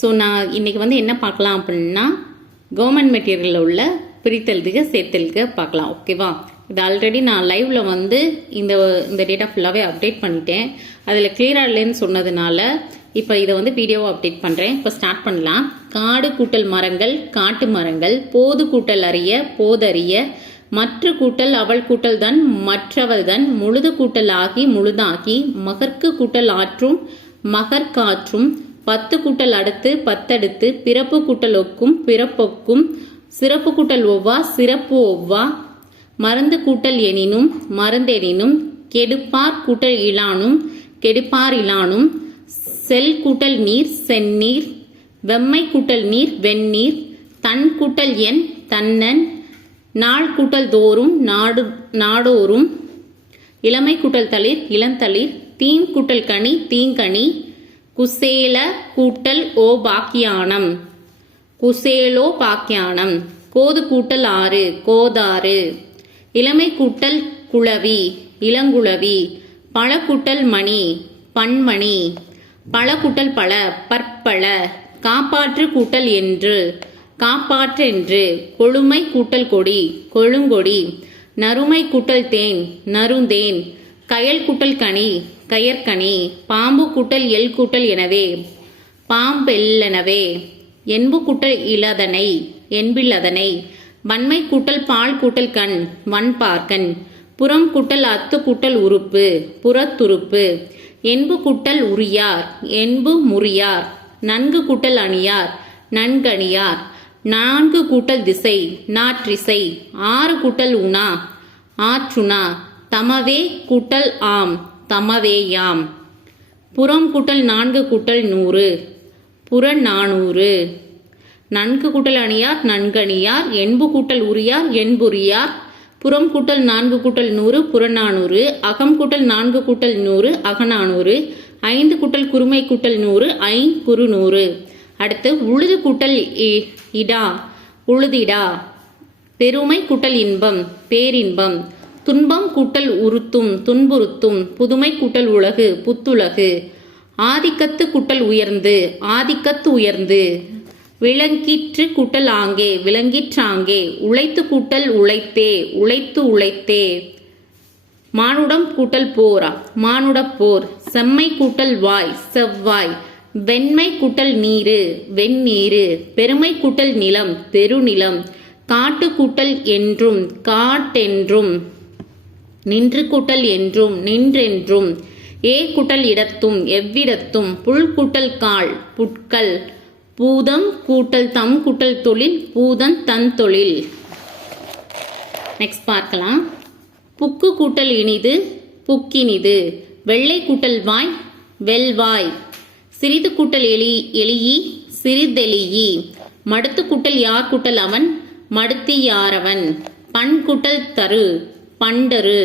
So நான் இன்றைக்கி வந்து என்ன பார்க்கலாம் அப்படின்னா கவர்மெண்ட் மெட்டீரியலில் உள்ள பிரித்தெழுதுக சேர்த்தெழுதுக பார்க்கலாம். ஓகேவா இது ஆல்ரெடி நான் லைவ்ல வந்து இந்த இந்த டேட்டா ஃபுல்லாகவே அப்டேட் பண்ணிட்டேன். அதில் கிளியராக இல்லைன்னு சொன்னதுனால இப்போ இதை வந்து வீடியோவை அப்டேட் பண்ணுறேன் இப்போ ஸ்டார்ட் பண்ணலாம். காடு கூட்டல் மரங்கள் காட்டு மரங்கள் போது கூட்டல் அறிய போதறிய மற்ற கூட்டல் அவள் கூட்டல் தன் மற்றவள் தன் முழுது கூட்டல் ஆகி முழுதாகி மகற்கு கூட்டல் ஆற்றும் மகர் காற்றும் பத்து கூட்டல் அடுத்து பத்தடுத்து பிறப்பு கூட்டல் ஒக்கும் பிறப்பொக்கும் சிறப்பு கூட்டல் ஒவ்வா சிறப்பு ஒவ்வா மருந்து கூட்டல் எனினும் மருந்தெனினும் கெடுப்பார் கூட்டல் இலானும் கெடுப்பார் இலானும் செல் கூட்டல் நீர் செந்நீர் வெம்மை கூட்டல் நீர் வெந்நீர் தன் கூட்டல் எண் தன்னன் நாள் கூட்டல் தோறும் நாடு நாடோறும் இளமை கூட்டல் தளிர் இளந்தளிர் தீம் கூட்டல் கனி தீங்கனி குசேல கூட்டல் ஓ பாக்கியானம். குசேலோ பாக்கியானம். கோது கூட்டல் ஆறு கோதாறு. இளமை கூட்டல் குளவி இளங்குளவி பழக்கூட்டல் மணி பன்மணி பழக்கூட்டல் பல பற்பல காப்பாற்று கூட்டல் என்று. காப்பாற்றென்று. கொழுமை கூட்டல் கொடி கொழுங்கொடி. நறுமை கூட்டல் தேன் நறுந்தேன். கயல் கூட்டல் கனி கயற்கனி பாம்பு கூட்டல் எல் கூட்டல் எனவே பாம்பெல்லெனவே. என்பு கூட்டல் இலதனை என்பில்லதனை வன்மை கூட்டல் பால் கூட்டல் கண் வன் பார்க்கன். புறம் கூட்டல் அத்து கூட்டல் உறுப்பு புறத்துறுப்பு என்பு கூட்டல் உரியார் என்பு முறியார். நன்கு கூட்டல் அணியார் நன்கணியார். நான்கு கூட்டல் திசை நாற்றிசை. ஆறு கூட்டல் உணா ஆற்றுணா. தமவே கூட்டல் ஆம். தமவேயாம். புறம் கூட்டல் நான்கு கூட்டல் நூறு. புறநானூறு நன்கு கூட்டல் அணியார் நன்கணியார் என்பு கூட்டல் உரியார் என்புரியார் புறம் கூட்டல் நான்கு கூட்டல் நூறு புறநானூறு அகம் கூட்டல் நான்கு கூட்டல் நூறு அகநானூறு ஐந்து கூட்டல் குறுமை கூட்டல் நூறு ஐங்குறு நூறு. அடுத்து உழுது கூட்டல் இ- இடா. உழுதிடா பெருமை கூட்டல் இன்பம் பேரின்பம். துன்பம் கூட்டல் உறுத்தும் துன்புறுத்தும் புதுமை கூட்டல் உலகு புத்துலகு. ஆதிக்கத்து கூட்டல் உயர்ந்து ஆதிக்கத்து உயர்ந்து. விளங்கிற்று கூட்டல் ஆங்கே விளங்கிற்றாங்கே உழைத்து கூட்டல் உழைத்தே உழைத்து உழைத்தே. மானுடம் கூட்டல் போரா மானுடப் போர். செம்மை கூட்டல் வாய் செவ்வாய். வெண்மை கூட்டல் நீரு வெந்நீரு. பெருமை கூட்டல் நிலம் பெருநிலம். காட்டு கூட்டல் என்றும் காட்டென்றும். நின்று கூட்டல் என்றும் நின்றென்றும் ஏ கூட்டல் இடத்தும் எவ்விடத்தும் புல் கூட்டல் கால் புட்கள் பூதம் கூட்டல் தம் கூட்டல் தொழில் பூதன் தன் தொழில். நெக்ஸ்ட் பார்க்கலாம். புக்கு கூட்டல் இனிது புக்கினிது. வெள்ளை கூட்டல் வாய் வெல்வாய். சிறிது கூட்டல் எலி எலியி சிறிதெலியி. மடுத்து கூட்டல் யார் கூட்டல் அவன்? மடுத்தி யாரவன்? பண் கூட்டல் தரு. பண்டரு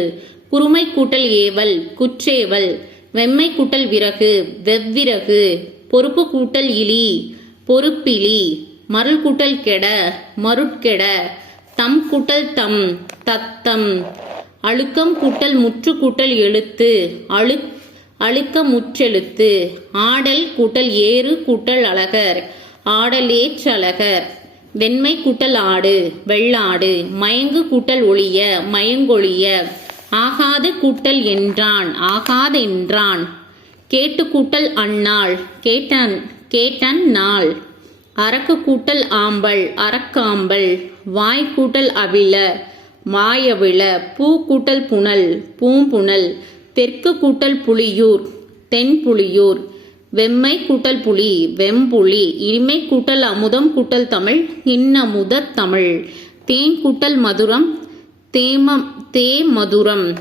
குறுமை கூட்டல் ஏவல் குற்றேவல் வெம்மை கூட்டல் விறகு வெவ்விறகு பொறுப்பு கூட்டல் இலி பொறுப்பிலி மருள் கூட்டல் கெட மருட்கெட தம் கூட்டல் தம் தத்தம் அழுக்கம் கூட்டல் முற்று கூட்டல் எழுத்து அழு அழுக்க முற்றெழுத்து ஆடல் கூட்டல் ஏறு கூட்டல் அழகர் ஆடலேற்றழகர் வெண்மை கூட்டல் ஆடு வெள்ளாடு மயங்கு கூட்டல் ஒளிய மயங்கொழிய ஆகாது கூட்டல் என்றான் ஆகாதென்றான் கேட்டு கூட்டல் அந்நாள் கேட்டன் கேட்டன் நாள். அரக்கு கூட்டல் ஆம்பல் அரக்காம்பல் வாய் கூட்டல் அவிழ வாயவிழ பூ கூட்டல் புனல் பூம்புணல் தெற்கு கூட்டல் புலியூர் தென் புலியூர். வெம்மை கூட்டல் புலி வெம்புலி இனிமை கூட்டல் அமுதம் கூட்டல் தமிழ் இன்னமுத தமிழ். தேன் கூட்டல் மதுரம் தேமம் தே மதுரம்.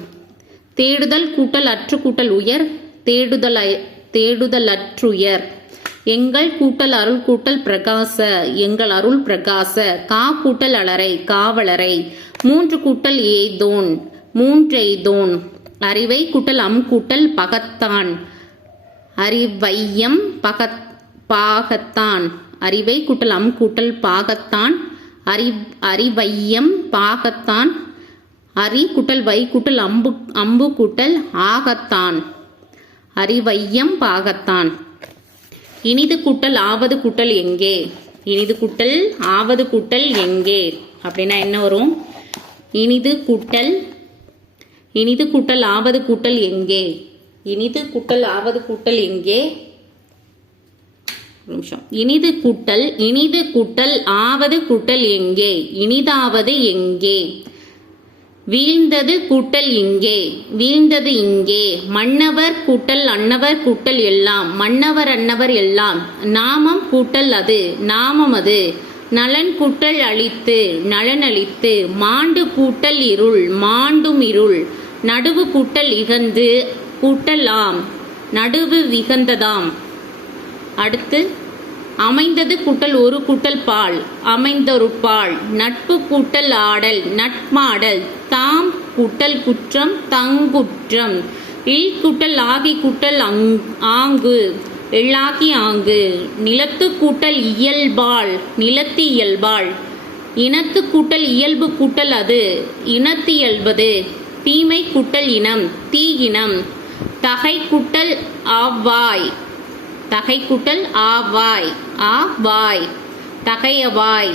தேடுதல் கூட்டல் அற்று கூட்டல் உயர் தேடுதல் தேடுதல் அற்றுயர். எங்கள் கூட்டல் அருள் கூட்டல் பிரகாச எங்கள் அருள் பிரகாச. கா கூட்டல் அலரை காவலரை மூன்று கூட்டல் ஏதோன் மூன்றெய்தோன். அறிவை கூட்டல் அம் கூட்டல் பகத்தான். அறிவையம் பகத் பாகத்தான். அறிவை கூட்டல் அம் கூட்டல் பாகத்தான். அறி அறிவையம் பாகத்தான். அரி கூட்டல் வை கூட்டல் அம்பு அம்பு கூட்டல் ஆகத்தான். அறிவையம் பாகத்தான். இனிது கூட்டல் ஆவது கூட்டல் எங்கே? இனிது கூட்டல் ஆவது கூட்டல் எங்கே? அப்படின்னா என்ன வரும்? இனிது கூட்டல் இனிது கூட்டல் ஆவது கூட்டல் எங்கே? இனிது கூட்டல் ஆவது கூட்டல் எங்கே நிமிஷம். இனிது கூட்டல் இனிது கூட்டல் ஆவது கூட்டல் எங்கே? இனிதாவது எங்கே? வீழ்ந்தது கூட்டல் இங்கே. வீழ்ந்தது இங்கே. மன்னவர் கூட்டல் அன்னவர் கூட்டல் எல்லாம். மன்னவர் அன்னவர் எல்லாம். நாமம் கூட்டல் அது. நாமம் அது. நலன் கூட்டல் அழித்து நலன் அழித்து. மாண்டு கூட்டல் இருள் மாண்டும் இருள். நடுவு கூட்டல் இகந்து கூட்டலாம். நடுவு விகந்ததாம். அடுத்து அமைந்தது கூட்டல் ஒரு கூட்டல் பால் அமைந்தொரு பால் நட்பு கூட்டல் ஆடல் நட்மாடல் தாம் கூட்டல் குற்றம் தங்குற்றம். இல் கூட்டல் ஆகி கூட்டல் அங் ஆங்கு எள்ளாகி ஆங்கு. நிலத்து கூட்டல் இயல்பாள் நிலத்து இயல்பாள் இனத்து கூட்டல் இயல்பு கூட்டல் அது இனத்து இயல்பது தீமை கூட்டல் இனம் தீ இனம். தகை ஆவாய். தகை கூட்டல் ஆவாய். ஆ வாய் தகையவாய்.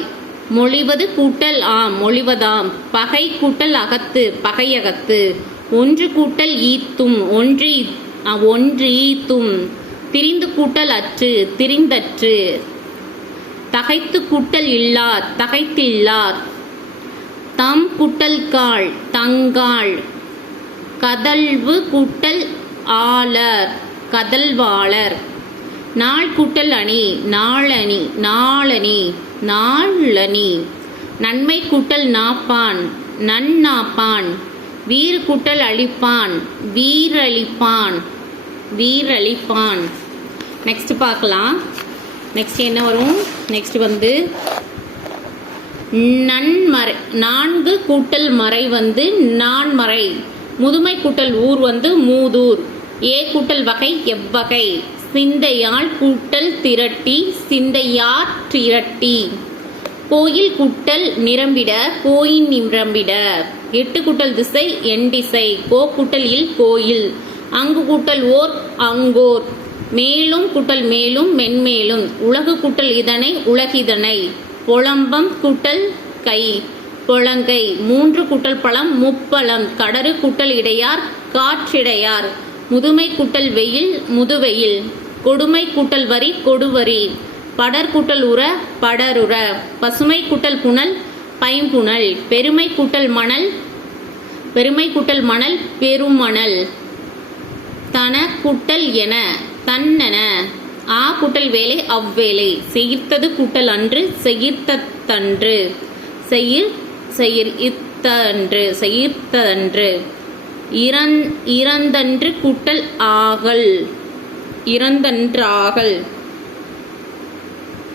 மொழிவது கூட்டல் ஆம் மொழிவதாம். பகை கூட்டல் அகத்து பகையகத்து. ஒன்று கூட்டல் ஈத்தும் ஒன்று ஒன்று ஈத்தும். திரிந்து கூட்டல் அற்று திரிந்தற்று. தகைத்து கூட்டல் இல்லார் தகைத்தில்லார். தம் குட்டல் காள் தங்காள் கதழ்வு கூட்டல் ஆளர் கதல்வாளர். நாள் கூட்டல் அணி நாளணி நாளணி நாளணி. நன்மை கூட்டல் நாப்பான் நன்னாப்பான். வீர் கூட்டல் அழிப்பான் வீரழிப்பான் வீரழிப்பான் நெக்ஸ்ட் பார்க்கலாம். நெக்ஸ்ட் என்ன வரும்? நெக்ஸ்ட் வந்து நன்மறை நான்கு கூட்டல் மறை வந்து நான்மறை. முதுமை கூட்டல் ஊர் வந்து மூதூர். ஏ கூட்டல் வகை எவ்வகை? சிந்தையால் கூட்டல் திரட்டி சிந்தையார் திரட்டி. கோயில் கூட்டல் நிரம்பிட கோயின் நிரம்பிட. எட்டு கூட்டல் திசை என் திசை. கோ கூட்டல் இல் கோயில். அங்கு கூட்டல் ஓர் அங்கோர். மேலும் கூட்டல் மேலும் மென்மேலும் உலகு கூட்டல் இதனை உலகிதனை. புலம்பம் கூட்டல் கை. புலங்கை. மூன்று கூட்டல் பழம் முப்பழம். கடறு கூட்டல் இடையார் காற்றிடையார். முதுமை கூட்டல் வெயில் முதுவெயில். கொடுமை கூட்டல் வரி கொடுவரி. படர் கூட்டல் உற படருற பசுமை கூட்டல் புனல் பைம்புணல் பெருமை கூட்டல் மணல் பெருமை கூட்டல் மணல் பெருமணல். தன கூட்டல் என தன்னென. ஆ கூட்டல் வேலை அவ்வேலை. செயிர்த்தது கூட்டல் அன்று செயிர்த்தன்று செயிர் செயிர் இத்தன்று செயிர்த்தன்று இறந் இறந்தன்று கூட்டல் ஆகல். இறந்தன்றாகல்.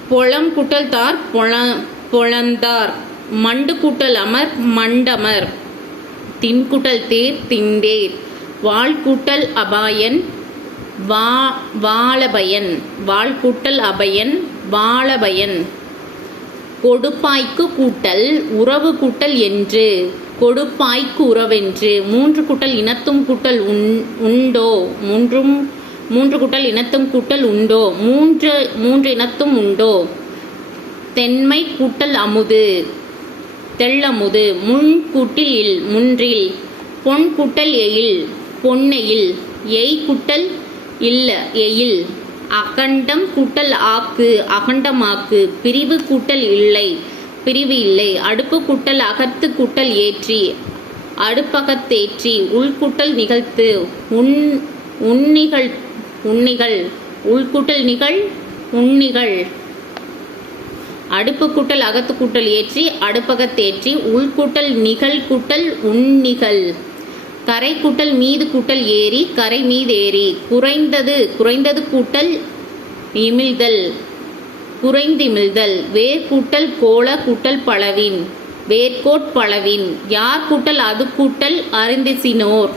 பொலம் குட்டல் தார் பொல பொழந்தார் மண்டு கூட்டல் அமர் மண்டமர். தின்குட்டல் தேர் திண்டேர். வாழ்கூட்டல் அபாயன் வா வாழபயன் வாழ்கூட்டல் அபயன் வாழபயன் கொடுப்பாய்க்கு கூட்டல் உறவு கூட்டல் என்று. கொடுப்பாய்க்கு உறவென்று மூன்று கூட்டல் இனத்தும் கூட்டல் உண் உண்டோ? மூன்றும் மூன்று குட்டல் இனத்தும் கூட்டல் உண்டோ? மூன்று மூன்று இனத்தும் உண்டோ? தென்மை கூட்டல் அமுது தெள்ளமுது. முன் கூட்டில் இல் முன்றில். பொன் கூட்டல் எயில் பொன்னையில். எய் குட்டல் இல்ல எயில். அகண்டம் கூட்டல் ஆக்கு அகண்டமாக்கு. பிரிவு கூட்டல் இல்லை. பிரிவு இல்லை. அடுப்பு கூட்டல் அகத்து கூட்டல் ஏற்றி அடுப்பகத்தேற்றி உள்கூட்டல் நிகழ்த்து உன் உன்னிகள் உன்னிகள் உள்கூட்டல் நிகழ் உன்னிகள். அடுப்பு கூட்டல் அகத்து கூட்டல் ஏற்றி அடுப்பகத்தேற்றி உள்கூட்டல் நிகழ் கூட்டல் உன்னிகள். கரை கூட்டல் மீது கூட்டல் ஏறி கரை மீது ஏறி குறைந்தது குறைந்தது கூட்டல் இமிழ்தல். குறைந்திமிழ்தல். வேர்கூட்டல் கோல கூட்டல் பலவின். வேர்கோட் பலவின். யார் கூட்டல் அது கூட்டல் அறிந்திசினோர்.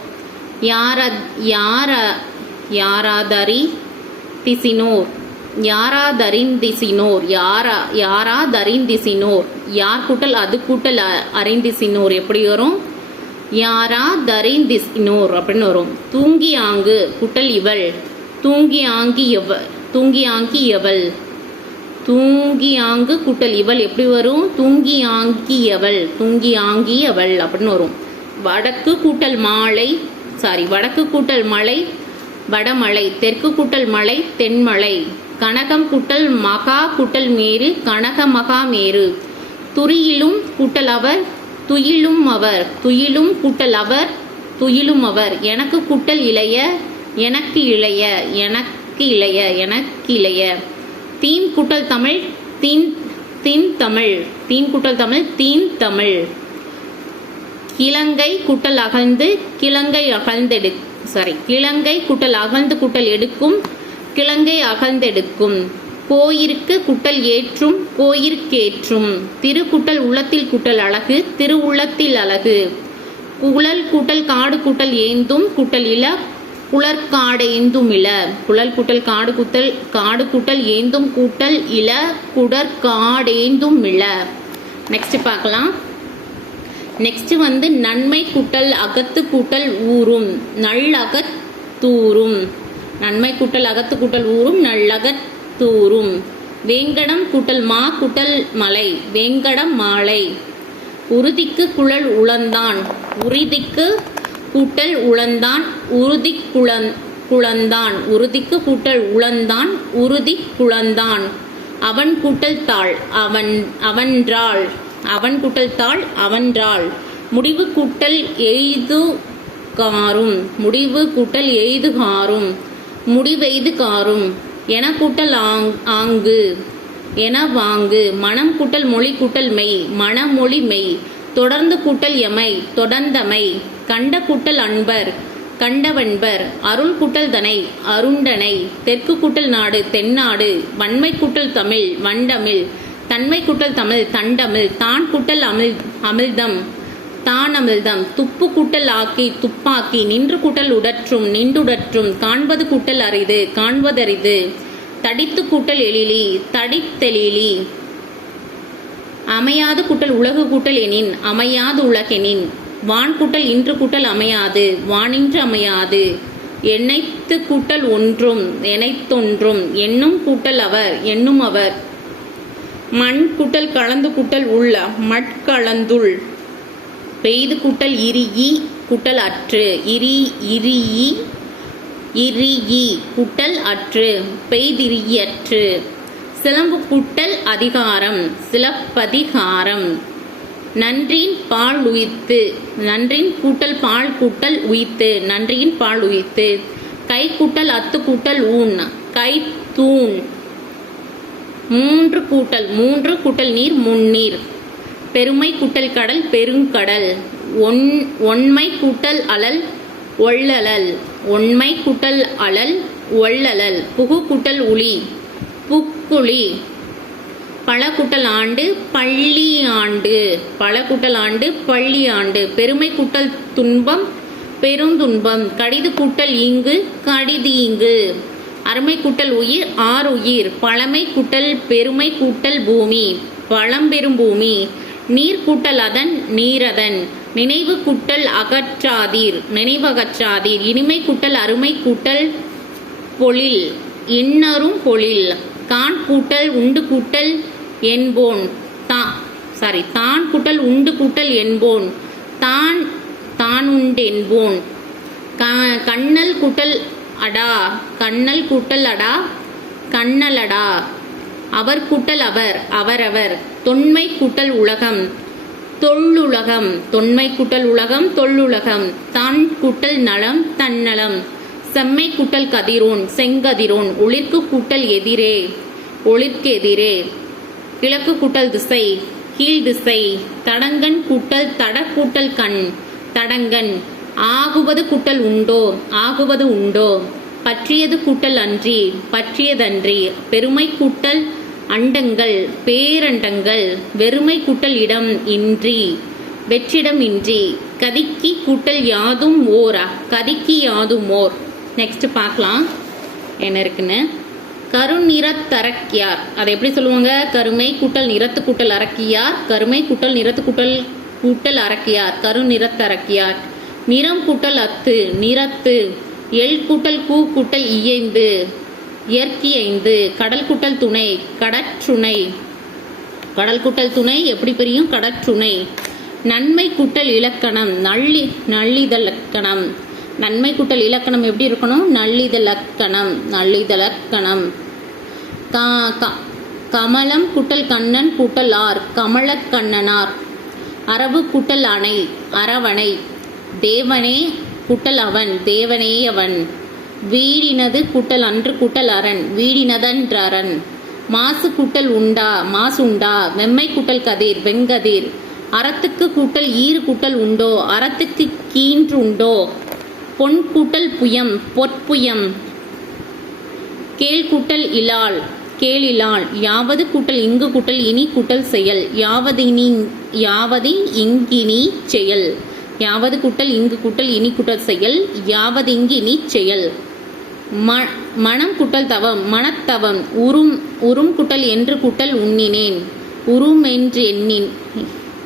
யார யார யாராதரி திசினோர். யாராதறிந்திசினோர். யாரா யாராதறிந்திசினோர். யார் கூட்டல் அது கூட்டல் அ- அறிந்திசினோர். எப்படி வரும்? யாரா தரிந்திசினோர் அப்படின்னு வரும். தூங்கி ஆங்கு குட்டல் இவள். தூங்கி ஆங்கி எவ தூங்கியாங்கியவள் தூங்கியாங்கு கூட்டல். இவள் எப்படி வரும்? தூங்கியாங்கியவள் தூங்கியாங்கியவள் அப்படின்னு வரும். வடக்கு கூட்டல் மாலை சாரி வடக்கு கூட்டல் மலை வடமலை தெற்கு கூட்டல் மலை தென்மலை கனகம் கூட்டல் மகா கூட்டல் மேரு கனக மகா மேரு. துரியிலும் கூட்டல் அவர் துயிலும் அவர் துயிலும் கூட்டல் அவர் துயிலும் அவர். எனக்கு கூட்டல் இளைய எனக்கு இளைய எனக்கு இளைய எனக்கு இளைய. தீன் கூட்டல் தமிழ் தீன் தீன் தமிழ். தீன் கூட்டல் தமிழ் தீன் தமிழ். கிழங்கை கூட்டல் அகழ்ந்து கிழங்கை அகழ்ந்தெடு சாரி கிழங்கை கூட்டல் அகழ்ந்து கூட்டல் எடுக்கும் கிழங்கை அகழ்ந்தெடுக்கும். கோயிற்கு குட்டல் ஏற்றும் கோயிற்கேற்றும். திருக்குட்டல் உள்ளத்தில் குட்டல் அழகு திரு உள்ளத்தில் அழகு. குழல் கூட்டல் காடு கூட்டல் ஏந்தும் குட்டல் இல குளற்காடு ஏந்தும் இல. குழல் கூட்டல் காடு குத்தல் காடு கூட்டல் ஏந்தும் கூட்டல் இல. குடற்காடேந்தும் இல. நெக்ஸ்ட் பார்க்கலாம். நெக்ஸ்ட் வந்து நன்மை கூட்டல் அகத்து கூட்டல் ஊறும். நல்லகத்தூரும் நன்மை கூட்டல் அகத்து கூட்டல் ஊறும் நல்லகத்தூரும் வேங்கடம் கூட்டல் மா கூட்டல் மலை. வேங்கடம் மாலை. உறுதிக்கு குழல் உளந்தான் உறுதிக்கு கூட்டல் உளந்தான் உறுதி குளந் குளந்தான் உறுதிக்கு கூட்டல் உளந்தான் உறுதி குளந்தான் அவன் கூட்டல் தாள் அவன் அவன்றாள். அவன் கூட்டல் தாள் அவன்றாள். முடிவு கூட்டல் எய்து காரும் முடிவு கூட்டல் எய்து காரும் முடிவெய்து காரும் என கூட்டல் ஆங் ஆங்கு. என வாங்கு. மனம் கூட்டல் மொழி கூட்டல் மெய். மனமொழி மெய். தொடர்ந்து கூட்டல் எமை. தொடர்ந்தமை. கண்ட கூட்டல் அன்பர் கண்டவன்பர் அருள் கூட்டல் தனை அருண்டனை தெற்கு கூட்டல் நாடு தென்னாடு வன்மை கூட்டல் தமிழ் வண்டமிழ் தன்மை கூட்டல் தமிழ் தண்டமிழ் தான் கூட்டல் அமிழ் அமிழ்தம் தான் அமிழ்தம் துப்பு கூட்டல் ஆக்கி துப்பாக்கி நின்று கூட்டல் உடற்றும் நின்றுடற்றும் காண்பது கூட்டல் அரிது காண்பதரிது தடித்து கூட்டல் எழிலி தடித்தெழிலி அமையாது கூட்டல் உலகு கூட்டல் எனின் அமையாது உலகெனின் வான் கூட்டல் இன்று கூட்டல் அமையாது வானின்று அமையாது. எண்ணெய்த்து கூட்டல் ஒன்றும் எனைத்தொன்றும் எண்ணும் கூட்டல் அவர் எண்ணும் அவர். மண் கூட்டல் கலந்து கூட்டல் உள்ள மட்கலந்துள் பெய்து கூட்டல் இரியி கூட்டல் அற்று. இரி இரியி இரியி கூட்டல் அற்று. பெய்திரியற்று சிலம்பு கூட்டல் அதிகாரம் சிலப்பதிகாரம். நன்றியின் பால் உயிர்த்து. நன்றின் கூட்டல் பால் கூட்டல் உயிர்த்து. நன்றியின் பால் உயிர்த்து. கை கூட்டல் அத்து கூட்டல் ஊன். கை தூண் மூன்று கூட்டல். மூன்று கூட்டல் நீர் முன்னீர். பெருமை கூட்டல் கடல் பெருங்கடல். ஒன் ஒன்மை கூட்டல் அலல் ஒள்ளலல். ஒன்மை கூட்டல் அலல் ஒள்ளலல். புகு கூட்டல் உளி. புக்குழி பல கூட்டல் ஆண்டு பள்ளி ஆண்டு பல கூட்டல் ஆண்டு பள்ளி ஆண்டு பெருமை கூட்டல் துன்பம் பெருந்துன்பம். கடிது கூட்டல் இங்கு கடிது இங்கு. அருமை கூட்டல் உயிர் ஆறு உயிர். பழமை கூட்டல் பெருமை கூட்டல் பூமி பழம்பெரும் பூமி. நீர் கூட்டல் அதன் நீரதன். நினைவு கூட்டல் அகற்றாதீர். நினைவகற்றாதீர். இனிமை கூட்டல் அருமை கூட்டல் பொழில். இன்னரும் பொழில். கான் கூட்டல் உண்டு கூட்டல் என்போன் தா சாரி தான் கூட்டல் உண்டு கூட்டல் என்போன் தான் தான் உண்டு என்போன். க- கண்ணல் கூட்டல் அடா கண்ணல் கூட்டல் அடா கண்ணலடா அவர் கூட்டல் அவர் அவரவர் தொன்மை கூட்டல் உலகம் தொல்லுலகம். தொன்மை கூட்டல் உலகம் தொல்லுலகம். தான் கூட்டல் நலம் தன்னலம் செம்மை கூட்டல் கதிரோன் செங்கதிரோன். ஒளிர்க்கு கூட்டல் எதிரே ஒளிர்க்கு எதிரே. கிழக்கு கூட்டல் திசை கீழ் திசை தடங்கன் கூட்டல் தட கூட்டல் கண் தடங்கன். ஆகுவது கூட்டல் உண்டோ? ஆகுவது உண்டோ? பற்றியது கூட்டல் அன்றி பற்றியதன்றி. பெருமை கூட்டல் அண்டங்கள் பேரண்டங்கள். வெறுமை கூட்டல் இடம் இன்றி வெற்றிடம் இன்றி. கதிக்கி கூட்டல் யாதும் ஓரா கதிக்கி யாதும் ஓர். நெக்ஸ்ட் பார்க்கலாம். என்ன இருக்குன்னு? கருநிறத்தரக்கியார் அதை எப்படி சொல்லுவாங்க? கருமை கூட்டல் நிறத்து கூட்டல் அரக்கியார் கருமை கூட்டல் நிறத்து கூட்டல் கூட்டல் அரக்கியார் கருநிறத்தரக்கியார் நிறம் கூட்டல் அத்து நிறத்து. எள் கூட்டல் கூ கூட்டல் இயைந்து இயற்கையைந்து கடல் கூட்டல் துணை கடற்றுணை. கடல் கூட்டல் துணை எப்படி பிரியும்? கடற்றுணை. நன்மை கூட்டல் இலக்கணம் நள்ளி நள்ளிதழக்கணம் நன்மை கூட்டல் இலக்கணம் எப்படி இருக்கணும்? நள்ளிதழக்கணம் நள்ளிதழக்கணம் கமலம் குட்டல் கண்ணன் கூட்டல் ஆர் கமலக்கண்ணனார் அரவு குட்டல் அணை அரவணை. தேவனே குட்டல் அவன் தேவனே அவன். வீடினது குட்டல் அன்று குட்டல் அரண் வீடினதன்றரண் மாசு குட்டல் உண்டா மாசுண்டா வெம்மை குட்டல் கதிர் வெங்கதிர் அறத்துக்கு கூட்டல் ஈறு குட்டல் உண்டோ? அறத்துக்கு கீன்று உண்டோ? பொன் கூட்டல் புயம் பொற்புயம். கேள் இலால் கேளிலாள் யாவது கூட்டல் இங்கு கூட்டல் இனி கூட்டல் செயல் யாவதினி யாவதின் இங்கினி செயல். யாவது கூட்டல் இங்கு கூட்டல் இனி கூட்டல் செயல் யாவதிங்கினி செயல். ம மனம் குட்டல் தவம் மனத்தவம் உரும் உரும் குட்டல் என்று குட்டல் உண்ணினேன். உருமென்று எண்ணின்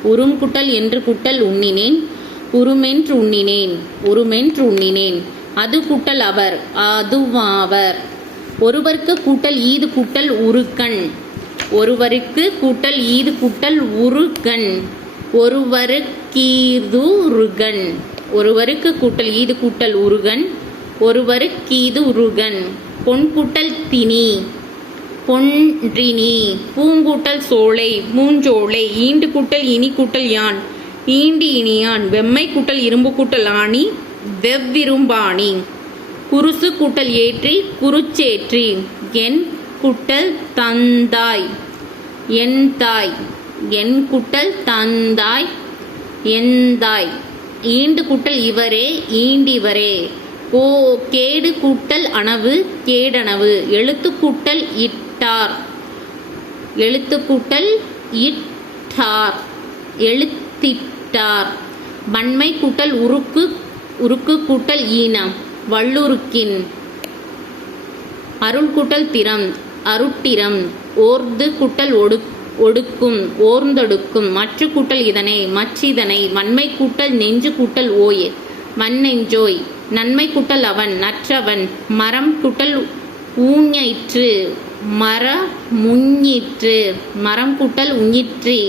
உரும் குட்டல் என்று குட்டல் உண்ணினேன். உருமென்று உண்ணினேன் உருமென்று உண்ணினேன். அது குட்டல் அவர் அதுவாவர். ஒருவருக்கு கூட்டல் ஈது கூட்டல் உருக்கண் ஒருவருக்கு கூட்டல் ஈது கூட்டல் உருக்கண் ஒருவருக்கீதுருகன் ஒருவருக்கு கூட்டல் ஈது கூட்டல் உருகன். ஒருவருக்கீது உருகன். பொன் கூட்டல் தினி பொன்றினி பூங்கூட்டல் சோலை. மூஞ்சோலை ஈண்டு கூட்டல் இனி கூட்டல் யான். ஈண்டு இனியான். வெம்மை கூட்டல் இரும்பு கூட்டல் ஆணி. வெவ்விரும்பாணி. குருசு கூட்டல் ஏற்றி குருச்சேற்றி. என் குட்டல் தந்தாய். என் தாய். என் குட்டல் தந்தாய். எந்தாய் ஈண்டு கூட்டல் இவரே ஈண்டிவரே கோ கேடு கூட்டல் அணவு கேடனவு. எழுத்து கூட்டல் இட்டார். எழுத்து கூட்டல் இட்டார். எழுத்திட்டார். வன்மை கூட்டல் உருக்கு உருக்கு கூட்டல் ஈனம். வள்ளுருக்கின் அருள்குட்டல் திறம் அருட்டிரம் ஓர்ந்து கூட்டல் ஒடு ஒடுக்கும் ஓர்ந்தொடுக்கும் மற்று கூட்டல் இதனை மற்றிதனை வன்மை கூட்டல் நெஞ்சு கூட்டல் ஓய் மண்ணெஞ்சோய் நன்மை கூட்டல் அவன் நற்றவன் மரம் கூட்டல் ஊஞயிற்று மர முஞ்சிற்று மரம் கூட்டல் உஞ்சிற்றி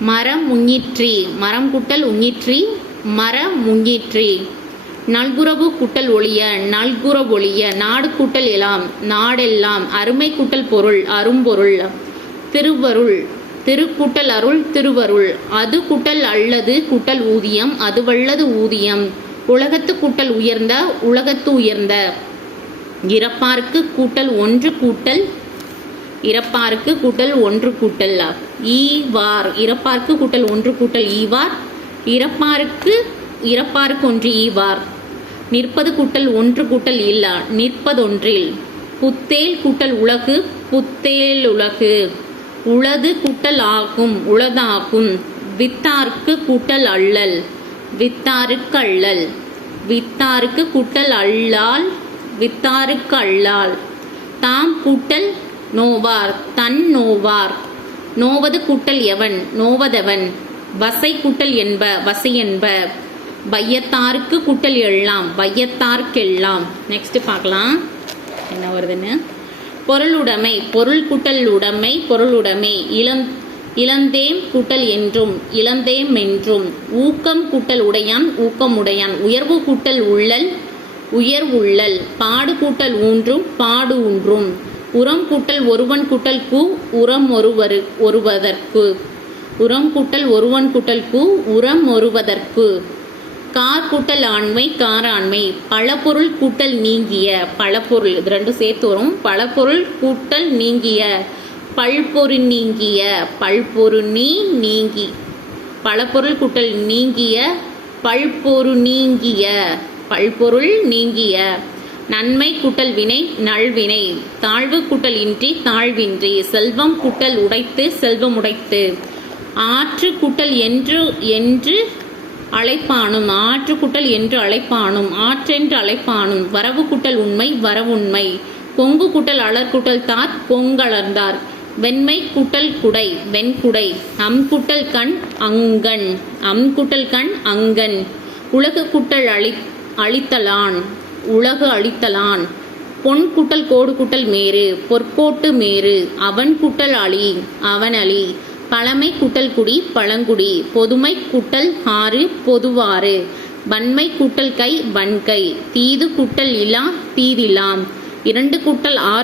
மரம் முஞ்சிற்றி மரம் கூட்டல் உஞ்சிற்றி மர முஞ்சிற்றி. நல்குறவு கூட்டல் ஒளிய நல்குரவு ஒழிய நாடு கூட்டல் எலாம் நாடெல்லாம் அருமை கூட்டல் பொருள் அரும்பொருள் திருவருள் திருக்கூட்டல் அருள் திருவருள். அது கூட்டல் அல்லது கூட்டல் ஊதியம் அதுவல்லது ஊதியம். உலகத்து கூட்டல் உயர்ந்த உலகத்து உயர்ந்த. இறப்பார்க்கு கூட்டல் ஒன்று கூட்டல் இறப்பார்க்கு கூட்டல் ஒன்று கூட்டல். ஈவார் இறப்பார்க்கு கூட்டல் ஒன்று கூட்டல் ஈவார். இறப்பாருக்கு இறப்பாருக்கு ஒன்று ஈவார். நிற்பது கூட்டல் ஒன்று கூட்டல் இல்லா நிற்பதொன்றில். புத்தேல் கூட்டல் உலகு புத்தேல் உலகு. உளது கூட்டல் ஆகும் உளதாகும். வித்தார்க்கு கூட்டல் அள்ளல் வித்தாருக்கு அள்ளல் வித்தாருக்கு கூட்டல் அள்ளால் வித்தாருக்கு அள்ளால் தாம் கூட்டல் நோவார் தன் நோவார். நோவது கூட்டல் எவன் நோவதவன்? வசை கூட்டல் என்ப வசை என்ப. வையத்தாருக்கு கூட்டல் எல்லாம் வையத்தார்க்கெல்லாம். நெக்ஸ்ட் பார்க்கலாம். என்ன வருதுன்னு? பொருளுடைமை பொருள் கூட்டல் உடைமை பொருளுடைமை. இளம் இளந்தேம் கூட்டல் என்றும் இளந்தேம் என்றும். ஊக்கம் கூட்டல் உடையான் ஊக்கம் உடையான். உயர்வு கூட்டல் உள்ளல் உயர்வுள்ளல் பாடு கூட்டல் ஊன்றும் பாடு ஊன்றும். உரம் கூட்டல் ஒருவன் கூட்டல் கூ உரம் ஒருவரு ஒருவதற்கு. உரம் கூட்டல் ஒருவன் கூட்டல் கூ உரம் ஒருவதற்கு. கார் கூட்டல் ஆண்மை காராண்மை பழப்பொருள் கூட்டல் நீங்கிய பழப்பொருள் இது ரெண்டும் சேர்த்து வரும். பழப்பொருள் கூட்டல் நீங்கிய பல்பொரு நீங்கிய பல்பொரு நீ நீங்கி. பழப்பொருள் கூட்டல் நீங்கிய பல்பொரு நீங்கிய பல்பொருள் நீங்கிய. நன்மை கூட்டல் வினை நல்வினை. தாழ்வு கூட்டல் இன்றி தாழ்வின்றி. செல்வம் கூட்டல் உடைத்து செல்வம் உடைத்து. ஆற்று கூட்டல் என்று என்று அழைப்பானும் ஆற்று குட்டல் என்று அழைப்பானும் ஆற்றென்று அழைப்பானும் வரவு குட்டல் உண்மை வரவுண்மை. பொங்கு குட்டல் அலர்குட்டல் தார் பொங்கலர்ந்தார். வெண்மை குட்டல் குடை வெண்குடை. அம் குட்டல் கண் அங்கன். அம்குட்டல் கண் அங்கன். உலகு குட்டல் அழி அழித்தலான். உலகு அழித்தலான். பொன் கூட்டல் கோடு கூட்டல் மேரு பொற்கோட்டு மேரு. அவன் கூட்டல் அழி அவன் அழி. பழமை கூட்டல் குடி பழங்குடி. பொதுமை கூட்டல் ஆறு பொதுவாறு. வன்மை கூட்டல் கை வன்கை. தீது கூட்டல் இலா தீதிலாம். இரண்டு கூட்டல் ஆறு